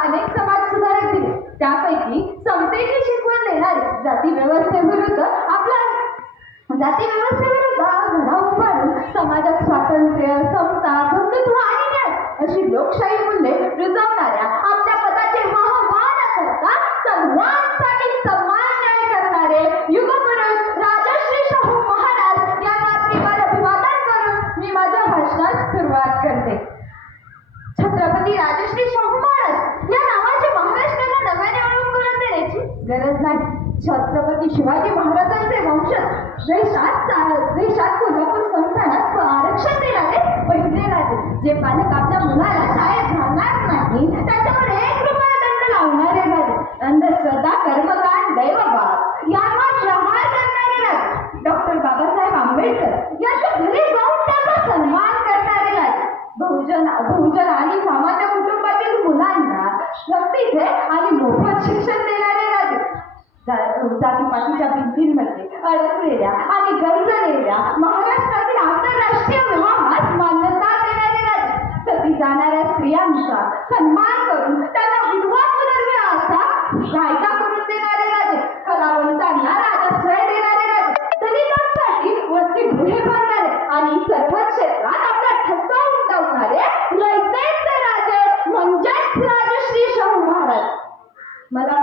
अनेक समाज सुधारक दिले. त्यापैकी समतेची शिकवण देणारे जाती व्यवस्थेविरुद्ध आपला जाती व्यवस्थेविरुद्ध घडा उभारून समाजात स्वातंत्र्य समता बंधुत्व आणि न्याय अशी लोकशाही मूल्ये रुजवणाऱ्या आपल्या पदाचे वाहवान करता सर्वांसाठी समान न्याय करणारे युगपुरुष राजश्री शाहू महाराज यांना त्रिवार अभिवादन करून मी माझ्या भाषणास सुरुवात करते. छत्रपती राज गरज नाही. छत्रपती शिवाजी महाराजांचे वंशज देशात सा- देशात कोल्हापूर संस्थानात आरक्षण देणारे पहिले राजे. जे पालक आपल्या मुलाला शाळेत घालणार नाही त्याच्यावर एक रुपया दंड लावणारे राजे. अंधश्रद्धा कर्मकांड दैववाद यांवर प्रहार करणारे राजे. डॉक्टर बाबासाहेब आंबेडकर यांच्या घरी जाऊन त्यांचा सन्मान करणारे राजे. बहुजन बहुजन आणि सामान्य कुटुंबातील मुलांना सक्तीचे आणि मोफत शिक्षण देणारे जा- जातीपातीच्या भिंतींमध्ये अडकलेल्या आणि गंजलेल्या महाराष्ट्रातील आंतरराष्ट्रीय विवाहास मान्यता देणारे सती जाणाऱ्या स्त्रियांचा सन्मान करून त्यांना विधवा पुनर्विवाहाचा कायदा करून देणारे राजे. कलावंतांना राजाश्रय देणारे राजे. दलितांसाठी वसतिगृहे बांधणारे आणि सर्व क्षेत्रात आपला ठसा उमटवणारे रयतेचे राजे म्हणजेच राजश्री शाहू महाराज. मला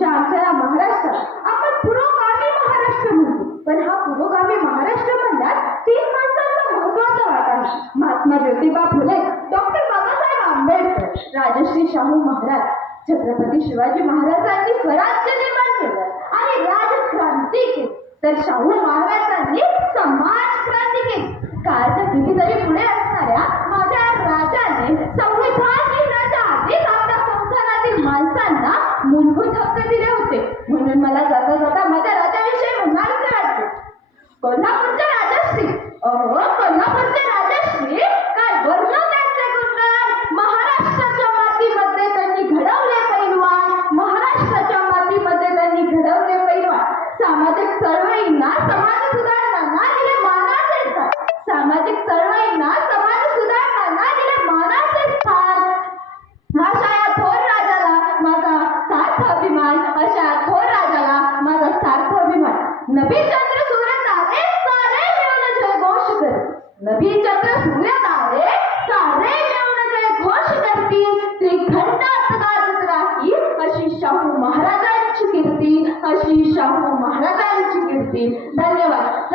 तुमच्या आमच्या महाराष्ट्रात आपण पुरोगामी महाराष्ट्र म्हणतो. पण हा पुरोगामी महाराष्ट्र म्हणण्यात तीन माणसांचा महत्त्वाचा वाटा महात्मा ज्योतिबा फुले डॉक्टर बाबासाहेब आंबेडकर राजश्री शाहू महाराज छत्रपती शिवाजी महाराजांनी स्वराज्य निर्माण केलं आणि राजक्रांती केली. तर शाहू महाराजांनी समाज क्रांती केली. काळाच्या कितीतरी पुढे असणाऱ्या माझ्या म्हणून मला जाता जाता माझ्या राजाविषयी म्हणायचे वाटते. कोल्हापूरच्या राजश्री अहो कोल्हापूरचे राजश्री काय वर्णन त्यांचे गुणगान महाराष्ट्राच्या मातीमध्ये त्यांनी घडवले पैलवान महाराष्ट्राच्या मातीमध्ये त्यांनी घडवले पैलवान. सामाजिक चळवळींना समाज सुधारणांना दिले मानाचे सामाजिक चळवळींना कर नबी चंद्र सूर्य तारे सारे मिळून जय घोष करतील. त्रिखंड गाजत राही अशी शाहू महाराजांची कीर्ती अशी शाहू महाराजांची कीर्ती. धन्यवाद.